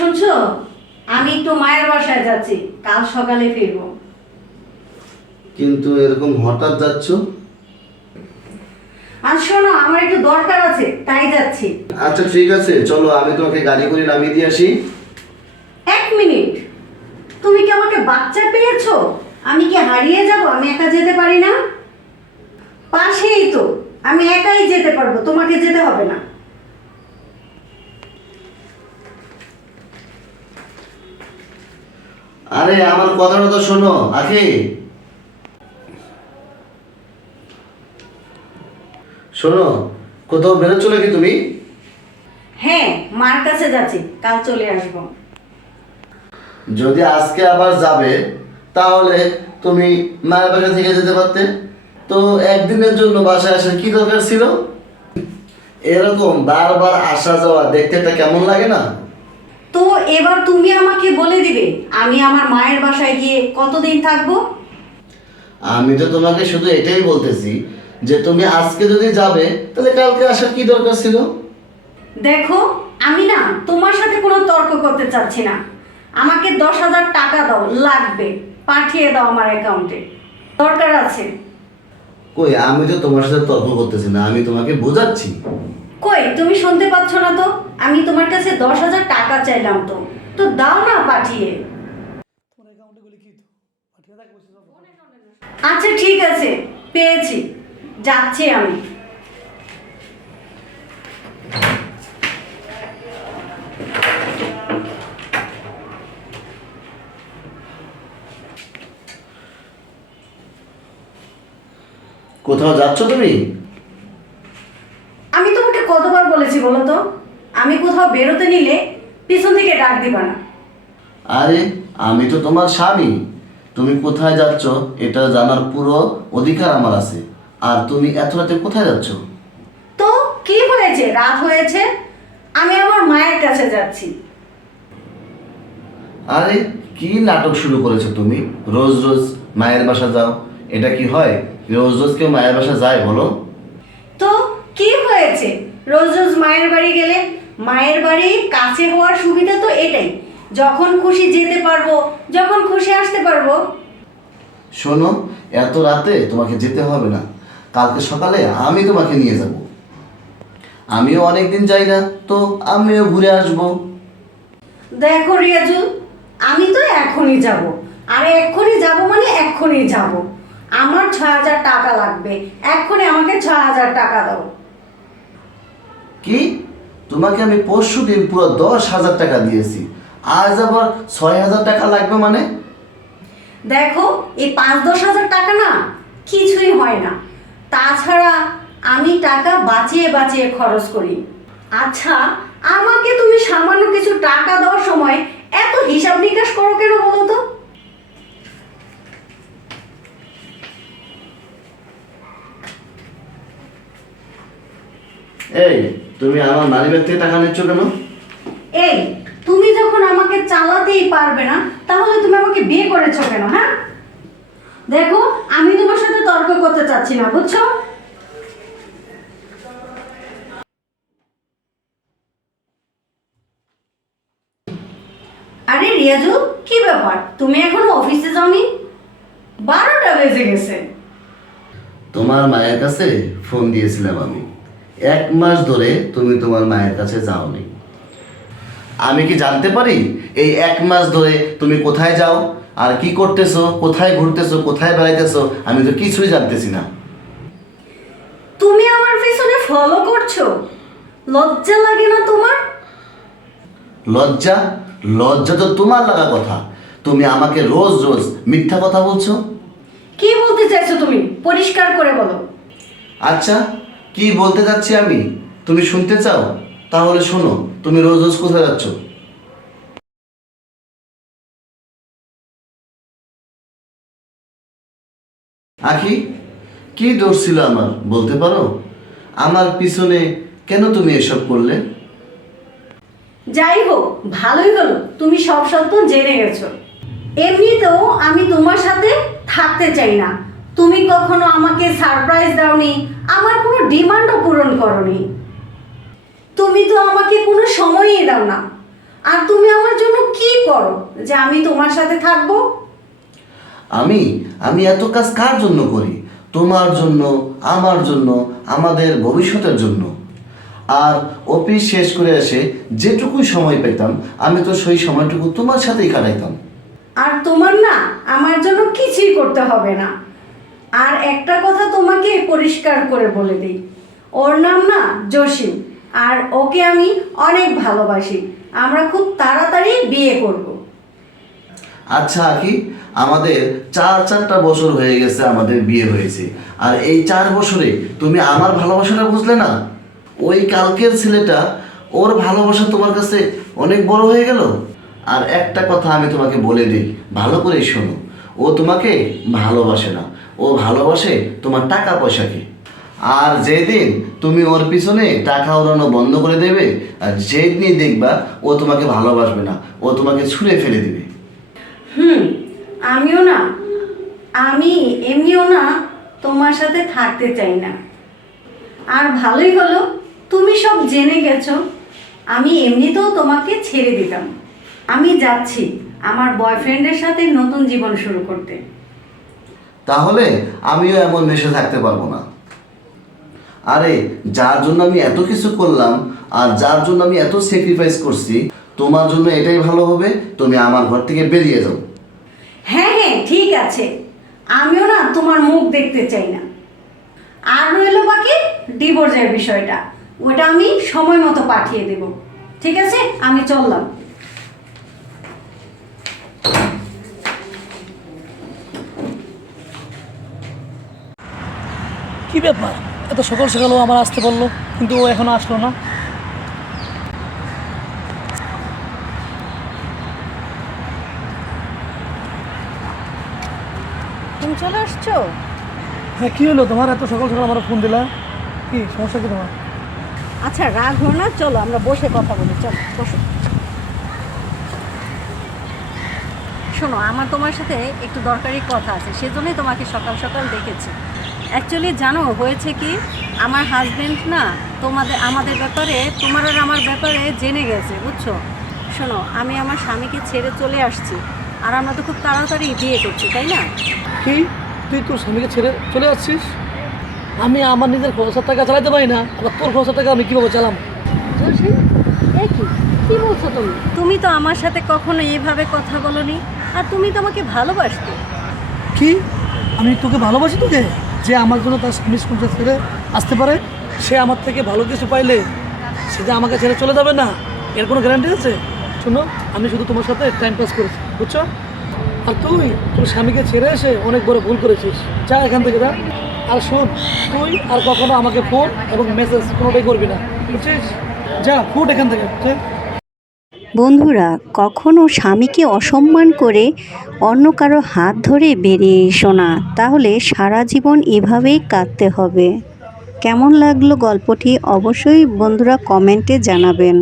শুনছো, আমি একটু মায়ের বাসায় যাচ্ছি, কাল সকালে ফিরবো। কিন্তু এরকম হঠাৎ যাচ্ছ? আর শোনো, আমার একটু দরকার আছে, তাই যাচ্ছি। আচ্ছা ঠিক আছে, চলো আমি তোমাকে গাড়ি করে নামিয়ে দিয়ে আসি। 1 মিনিট, তুমি কি আমাকে বাচ্চা পেয়েছো? আমি কি হারিয়ে যাব? আমি একা যেতে পারি না? পাশেই তো, আমি একাই যেতে পারবো, তোমাকে যেতে হবে না। আরে আমার কথাটা তো শোনো আখি। শোনো, কোথাও বেরোচ্ছ নাকি তুমি? হ্যাঁ, মার কাছে যাচ্ছি, কাল চলে আসবো। যদি আজকে আবার যাবে তাহলে তুমি মায়ের বাসা থেকে যেতে পারতে। তো একদিনের জন্য বাসায় আসার কি দরকার ছিল? এরকম বারবার আসা যাওয়া দেখতে একটা কেমন লাগে না? তো এবার তুমি আমাকে বলে দিবে আমি আমার মায়ের বাসায় গিয়ে কতদিন থাকবো? আমি তো তোমাকে শুধু এটাই বলতেছি যে তুমি আজকে যদি যাবে তাহলে কালকে আসার কি দরকার ছিল? দেখো, আমি না তোমার সাথে কোনো তর্ক করতে চাচ্ছি না। আমাকে 10,000 টাকা দাও, লাগবে, পাঠিয়ে দাও আমার অ্যাকাউন্টে, দরকার আছে। কই, আমি তো তোমার সাথে তর্ক করতেছি না, আমি তোমাকে বোঝাচ্ছি। কই, তুমি শুনতে পাচ্ছ না তো? আমি তোমার কাছে 10,000 টাকা চাইলাম, তো তো দাও না পাঠিয়ে। আচ্ছা ঠিক আছে, পেয়েছি, যাচ্ছি আমি। কোথাও যাচ্ছ তুমি? আমি তোমাকে কতবার বলেছি বলো তো, আমি কোথাও বেরোতে নিলে পিছন থেকে ডাক দিবা না। আরে আমি তো তোমার স্বামী, তুমি কোথায় যাচ্ছ এটা জানার পুরো অধিকার আমার আছে। আর তুমি এত রাতে কোথায় যাচ্ছ? তো কি হয়েছে, রাত হয়েছে, আমি আমার মায়ের কাছে যাচ্ছি। আরে কি নাটক শুরু করেছো তুমি? রোজ রোজ মায়ের বাসা যাও, এটা কি হয়? রোজ রোজ কেউ মায়ের বাসা যায় বলো? তো কি হয়েছে, রোজ রোজ মায়ের বাড়ি গেলে? মায়ের বাড়ি কাছে হওয়ার সুবিধা তো এটাই, যখন খুশি যেতে পারবো, যখন খুশি আসতে পারবো। শোনো, এত রাতে তোমাকে যেতে হবে না, কালকে সকালে আমি তোমাকে নিয়ে যাব। আমিও অনেকদিন যাই না, তো আমিও ঘুরে আসবো। দেখো রিয়াজুল, আমি তো এখনই যাব, আর এক্ষুনি যাব মানে এক্ষুনি যাব। আমার 6,000 টাকা লাগবে, এক্ষুনি আমাকে 6,000 টাকা দাও। কি? তোমাকে আমি পরশু দিন পুরো 10,000 টাকা দিয়েছি, আজ আবার 6,000 টাকা লাগবে মানে? দেখো, এই 5-10 হাজার টাকা না কিছুই হয় না, তাছাড়া আমি টাকা বাঁচিয়ে বাঁচিয়ে খরচ করি। আচ্ছা, আমাকে তুমি সামান্য কিছু টাকা দেওয়ার সময় এত হিসাব নিকাশ করো কেন বলো তো? এই, তুমি আমার মানিব্যাগ থেকে টাকা নিচ্ছ কেন? এই, তুমি যখন আমাকে চালাতেই পারবে না, তাহলে তুমি আমাকে বিয়ে করেছো কেন? হ্যাঁ, দেখো, আমি তোমার সাথে তর্ক করতে চাচ্ছি না, বুঝছো? আরে রিয়াজু, কি ব্যাপার, তুমি এখনো অফিসে যাওনি? 12টা বেজে গেছে। তোমার মায়ের কাছে ফোন দিয়েছিলাম আমি, 1 মাস ধরে তুমি তোমার মায়ের কাছে যাওনি। আমি কি জানতে পারি এই 1 মাস ধরে তুমি কোথায় যাও আর কি করতেছো, কোথায় ঘুরতেছো, কোথায় বেড়াইতেছো? আমি তো কিছুই জানতেছি না। তুমি আমার পিছনে ফলো করছো, লজ্জা লাগে না তোমার? লজ্জা? লজ্জা তো তোমার লাগা কথা, তুমি আমাকে রোজ রোজ মিথ্যা কথা বলছো। কি বলতে চাইছো তুমি, পরিষ্কার করে বলো। আচ্ছা, কি বলতে যাচ্ছি আমি তুমি শুনতে চাও? তাহলে শোনো, তুমি রোজ রোজ কোথায় যাচ্ছ? আখি, কি দোষ ছিল আমার বলতে পারো? আমার পিছনে কেন তুমি এসব করলে? যাই হোক, ভালোই হলো তুমি সব সত্য জেনে গেছো। এমনিতেও আমি তোমার সাথে থাকতে চাই না, তুমি কখনো আমাকে সারপ্রাইজ দাওনি, আমার কোনো ডিমান্ডও পূরণ করোনি। তুমি তো আমাকে কোনো সময়ই দাও না, আর তুমি আমার করো যে আমি তোমার সাথে থাকবো? আমি আমি এত কাজ কার জন্য করি? তোমার জন্য, আমার জন্য, আমাদের ভবিষ্যতের জন্য। আর অফিস শেষ করে এসে যেটুকুই সময় পেতাম আমি তো সেই সময়টুকু তোমার সাথেই কাটাইতাম। আর তোমার না আমার জন্য কিছুই করতে হবে না। আর একটা কথা তোমাকে পরিষ্কার করে বলে দিই, ওর নাম না জসিম, আর ওকে আমি অনেক ভালোবাসি। আমরা খুব তাড়াতাড়ি বিয়ে করব। আচ্ছা আকি, আমাদের 4টা বছর হয়ে গেছে আমাদের বিয়ে হয়েছে, আর এই 4 বছরে তুমি আমার ভালোবাসাটা বুঝলে না? ওই কালকের ছেলেটা, ওর ভালোবাসা তোমার কাছে অনেক বড় হয়ে গেল। আর একটা কথা আমি তোমাকে বলে দিই, ভালো করে শোনো, ও তোমাকে ভালোবাসে না, ও ভালোবাসে তোমার টাকা পয়সাকে। আর যেদিন তুমি ওর পিছনে টাকা উড়ানো বন্ধ করে দেবে, আর যেদিনই দেখবা ও তোমাকে ভালোবাসবে না, ও তোমাকে ছুঁড়ে ফেলে দিবে। আমিও না, আমি এমনিও না তোমার সাথে থাকতে চাই না। আর ভালোই হলো তুমি সব জেনে গেছো। আমি এমনিতেও তোমাকে ছেড়ে দিতাম। আমি যাচ্ছি আমার বয়ফ্রেন্ডের সাথে নতুন জীবন শুরু করতে। তাহলে আমিও এমন মেশে থাকতে পারবো না। আরে, যার জন্য আমি এত কিছু করলাম আর যার জন্য আমি এত স্যাক্রিফাইস করছি, তোমার জন্য এটাই ভালো হবে তুমি আমার ঘর থেকে বেরিয়ে যাও। হ্যাঁ হ্যাঁ, ঠিক আছে, আমিও না তোমার মুখ দেখতে চাই না। আর রইলো বাকি ডিভোর্সের বিষয়টা, ওটা আমি সময় মতো পাঠিয়ে দেব। ঠিক আছে, আমি চললাম। কি ব্যাপার, এত সকাল সকাল ও আমার আসতে বললো কিন্তু ও এখনো আসলো না? তুমি চলে আসছো? হ্যাঁ, কী হলো তোমার? এত সকাল সকাল আমার ফোন দিলা, কি সমস্যা কি তোমার? আচ্ছা, রাগ হো না, চলো আমরা বসে কথা বলি। চলো বসো। শোনো, আমার তোমার সাথে একটু দরকারি কথা আছে, সেজন্যই তোমাকে সকাল সকাল ডেকেছি। অ্যাকচুয়ালি জানো হয়েছে কি, আমার হাজবেন্ড না আমাদের ব্যাপারে, তোমার আর আমার ব্যাপারে জেনে গেছে, বুঝছো? শোনো, আমি আমার স্বামীকে ছেড়ে চলে আসছি, আর আমরা তো খুব তাড়াতাড়ি বিয়ে করছি, তাই না? কি, তুই তোর স্বামীকে ছেড়ে চলে আসছিস? আমি আমার নিজের খরচের টাকা চালাতে পারি না, আবার তোর খরচের টাকা আমি কীভাবে চালাম? কি বলছো তুমি? তুমি তো আমার সাথে কখনো এইভাবে কথা বলোনি, আর তুমি তো আমাকে ভালোবাসতে। কি, আমি তোকে ভালোবাসি? তোকে যে আমার জন্য তার স্বামী সংসার ছেড়ে আসতে পারে, সে আমার থেকে ভালো কিছু পাইলে সে যে আমাকে ছেড়ে চলে যাবে না, এর কোনো গ্যারান্টি আছে? শোনো, আমি শুধু তোমার সাথে টাইম পাস করেছি, বুঝছো? আর তুই তোর স্বামীকে ছেড়ে এসে অনেক বড় ভুল করেছিস। যা এখান থেকে যা। আর শোন, তুই আর কখনো আমাকে ফোন এবং মেসেজ কোনোটাই করবি না, বুঝছিস? যা, ফুট এখান থেকে। বন্ধুরা, কখনো স্বামীকে অসম্মান করে অন্য কারো হাত ধরে বেরিয়ে এসো না, তাহলে সারা জীবন এভাবেই কাটতে হবে। কেমন লাগলো গল্পটি অবশ্যই বন্ধুরা কমেন্টে জানাবেন।